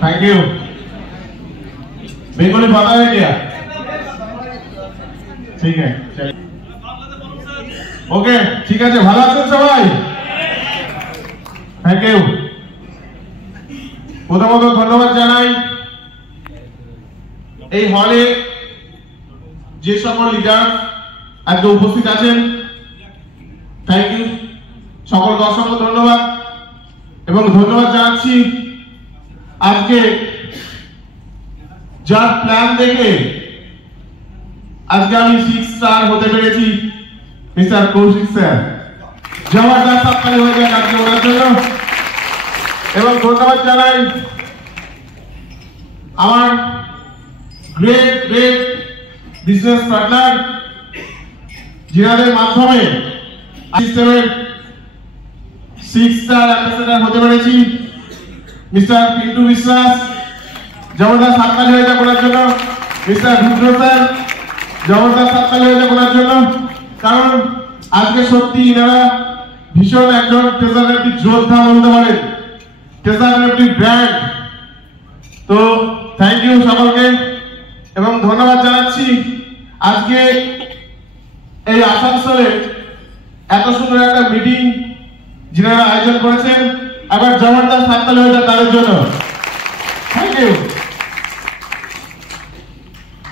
Thank you. Bengali पता है क्या? ठीक है चलिए ओके ठीक है ভালো আছেন সবাই থ্যাংক ইউ প্রথমত ধন্যবাদ জানাই এই হলে যে সকল লিডার আজকে উপস্থিত আছেন থ্যাংক ইউ সকল দর্শককে ধন্যবাদ এবং ধন্যবাদ জানাচ্ছি আজকে যার প্ল্যান দেখে আজকে আমি 6 স্টার হতে পেরেছি মিস্টার কৌশিক স্যার জবরদস্ত আপনারা হয়ে যান আজকে ওনার জন্য এবং ধন্যবাদ জানাই আমার গ্রেট বিজনেস পার্টনার যাদের মাধ্যমে সিস্টেমের 6 স্টার অ্যাম্বাসেডর হতে পেরেছি মিস্টার পিন্টু বিশ্বাস জবরদস্ত আপনারা হয়ে যান ওনার জন্য মিস্টার রুদ্র স্যার জবরদস্ত আপনারা হয়ে যান ওনার জন্য কারণ আজকে সত্যি এনারা ভীষণ একজন ট্রেজারারি যোদ্ধা বলতে পারেন ট্রেজারারি ব্র্যান্ড তো থ্যাংক ইউ সকলকে এবং ধন্যবাদ জানাচ্ছি আজকে এই আসানসোলে এত সুন্দর একটা মিটিং যিনারা আয়োজন করেছেন আবার জবরদস্ত হাততালি হয়ে যায় তাদের জন্য থ্যাংক ইউ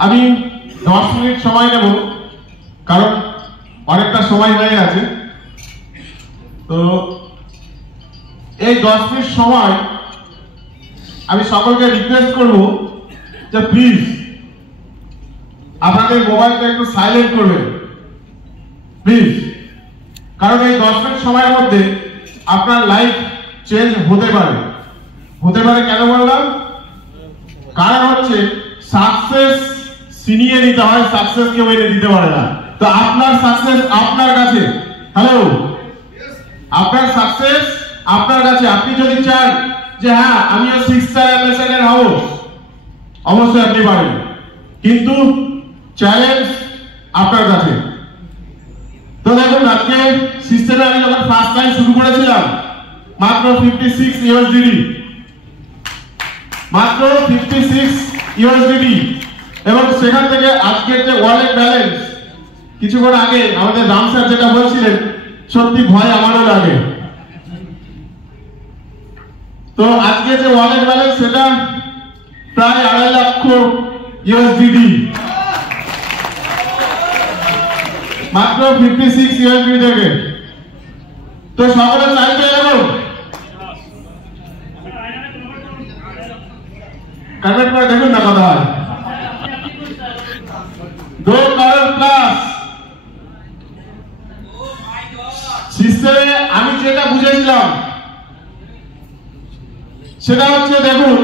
আমি 10 মিনিট সময় নেব কারণ অনেকটা সময় হয়ে গেছে তো এই 10 মিনিট সময় আমি সকলকে রিকোয়েস্ট করব যে প্লিজ আপনাদের মোবাইলটা একটু সাইলেন্ট করবেন প্লিজ কারণ এই 10 মিনিট সময়ের মধ্যে আপনার লাইফ চেঞ্জ হতে পারে কেন বললাম কারণ হচ্ছে সাকসেস ছিনিয়ে নিতে হয় সাকসেস কেউ এনে দিতে পারে না তো আপনার সাকসেস আপনার কাছে হ্যালো আপনার সাকসেস আপনার কাছে আপনি যদি চান যে হ্যাঁ আমিও 6 স্টার অ্যাম্বাসেডর হব অবশ্যই আপনি পারেন কিন্তু চ্যালেঞ্জ আপনার কাছে তো দেখুন আজকে সিস্টেমে আমি যখন ফার্স্ট টাইম শুরু করেছিলাম মাত্র 56 ইউএসডিটি মাত্র 56 ইউএসডিটি এবং সেখান থেকে আজকের যে ওয়ালেট ব্যালেন্স কিছুক্ষণ আগে আমাদের রাম স্যার যেটা বলছিলেন সত্যি ভয় আমারও লাগে তো আজকে যে ওয়ালেট ব্যালেন্স সেটা প্রায় 2.5 লক্ষ ইউএসডিটি মাত্র 56 ইউএসডিটি থেকে তো সকলে চাইবে এবং কমেন্ট করে দেখুন না কথা হয় 2 করোড় প্লাস সিস্টেমে আমি যেটা বুঝেছিলাম সেটা হচ্ছে দেখুন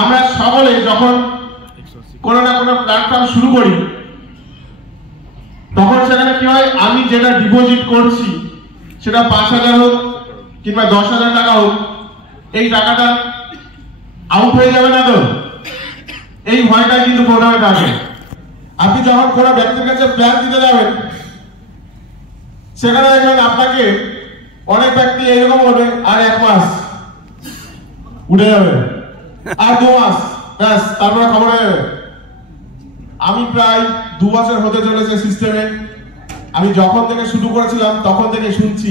আমরা সকলে যখন কোনো না কোনো প্ল্যাটফর্ম শুরু করি তখন সেখানে কি হয় আমি যেটা ডিপোজিট করছি সেটা 5,000 হোক কিংবা 10,000 টাকা হোক এই টাকাটা আউট হয়ে যাবে না তো এই ভয়টা কিন্তু প্রথমে থাকে আপনি যখন কোনো ব্যক্তির কাছে প্ল্যান দিতে যাবেন সেখানে দেখবেন আপনাকে অনেক ব্যক্তি এইরকম বলবে আর 1 মাস উঠে যাবে আর 2 মাস ব্যাস তারপরে খবর হয়ে যাবে আমি প্রায় 2 বছর হতে চলেছে সিস্টেমে আমি যখন থেকে শুরু করেছিলাম তখন থেকে শুনছি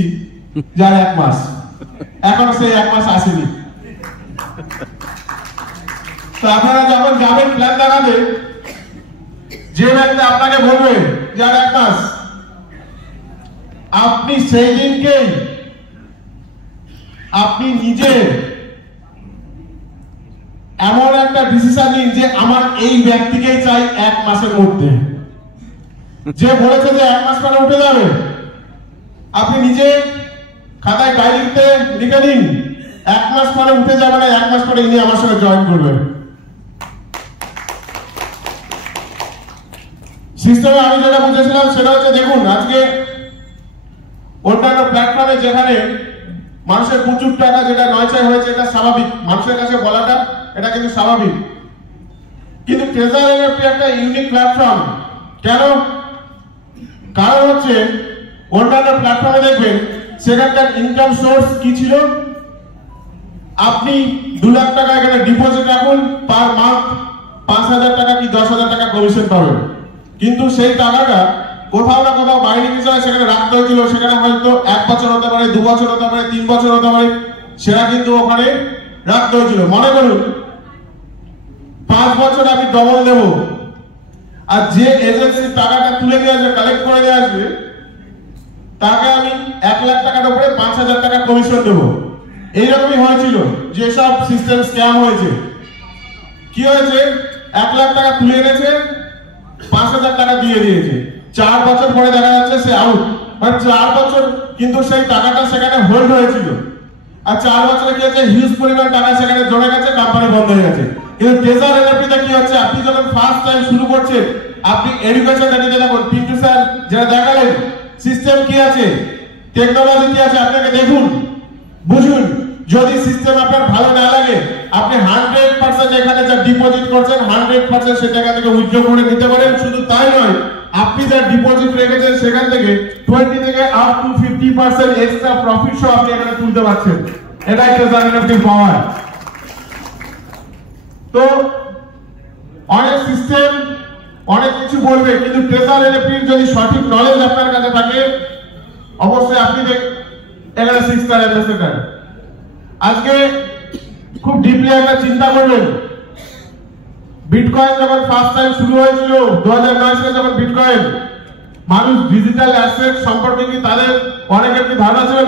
যে আর 1 মাস এখন সেই 1 মাস আসেনি তো আপনারা যখন যাবেন প্ল্যান দেখাতে যে ব্যক্তি আপনাকে বলবে যে আর 1 মাস আপনি সেই দিনকেই আপনি নিজে এমন একটা ডিসিশন নিন যে আমার এই ব্যক্তিকেই চাই 1 মাসের মধ্যে যে বলেছে যে 1 মাস পরে উঠে যাবে আপনি নিজে খাতায় ডায়েরিতে লিখে দিন 1 মাস পরে উঠে যাবে না 1 মাস পরে ইনি আমার সঙ্গে জয়েন করবেন সিস্টেমে আমি যেটা বুঝেছিলাম সেটা হচ্ছে দেখুন আজকে অন্যান্য প্ল্যাটফর্মে যেখানে মানুষের প্রচুর টাকা যেটা নয়ছয় হয়েছে এটা স্বাভাবিক মানুষের কাছে বলাটা এটা কিন্তু স্বাভাবিক কিন্তু ট্রেজার এনএফটি একটা ইউনিক প্ল্যাটফর্ম কেন কারণ হচ্ছে অন্যান্য প্ল্যাটফর্মে দেখবেন সেখানকার ইনকাম সোর্স কি ছিল আপনি 2 লাখ টাকা এখানে ডিপোজিট রাখুন, পার মান্থ 5,000 টাকা কি 10,000 টাকা কমিশন পাবেন। কিন্তু সেই টাকাটা কোথাও না কোথাও বাইরে বিষয়ে সেখানে রাখতে হয়েছিল, সেখানে হয়তো 1 বছর হতে পারে, 2 বছর হতে পারে, 3 বছর হতে পারে, সেটা কিন্তু ওখানে রাখতে হয়েছিল। মনে করুন 5 বছর আমি ডবল দেব, আর যে এজেন্সি টাকাটা তুলে নিয়ে আসবে, কালেক্ট করে নিয়ে আসবে, তাকে আমি 1 লাখ টাকার উপরে 5,000 টাকা কমিশন দেবো। এইরকমই হয়েছিল, যেসব সিস্টেম স্ক্যাম হয়েছে। কি হয়েছে, 1 লাখ টাকা তুলে এনেছে, 5,000 টাকা দিয়ে দিয়েছে, 4 বছর পরে দেখা যাচ্ছে সে আউট। মানে 4 বছর কিন্তু সেই টাকাটা সেখানে হোল্ড হয়েছিল, আর 4 বছরে কি হচ্ছে, হিউজ পরিমাণ টাকা সেখানে জমে গেছে, কোম্পানি বন্ধ হয়ে গেছে। কিন্তু ট্রেজার এনএফটিতে কি হচ্ছে, আপনি যখন ফার্স্ট টাইম শুরু করছেন, আপনি এডুকেশনটা নিতে থাকুন। পিন্টু স্যার যেটা দেখালেন, সিস্টেম কি আছে, টেকনোলজি কি আছে, আপনাকে দেখুন, বুঝুন। যদি সিস্টেম আপনার ভালো না লাগে, আপনি 100% এখানে যা ডিপোজিট করছেন 100% সে টাকা থেকে উইথড্র করে নিতে পারেন। শুধু তাই নয়, আপনি যা ডিপোজিট রেখেছেন সেখান থেকে 20 থেকে আপ টু 50% এক্সট্রা প্রফিট সহ আপনি এখানে তুলতে পারছেন। এটা একটা জানেন পাওয়ার। তো অনেক সিস্টেম অনেক কিছু বলবে, কিন্তু ট্রেজার এনএফটির যদি সঠিক নলেজ আপনার কাছে থাকে, অবশ্যই আপনি এখানে 6 স্টার অ্যাম্বাসেডর। আজকে খুব ডিপলি একটা চিন্তা করবেন, বিটকয়েন যখন ফার্স্ট টাইম শুরু হয়েছিল 2009 সালে, যখন বিটকয়েন, মানুষ ডিজিটাল অ্যাসেট সম্পর্কে কি তাদের অনেকের কি ধারণা ছিল?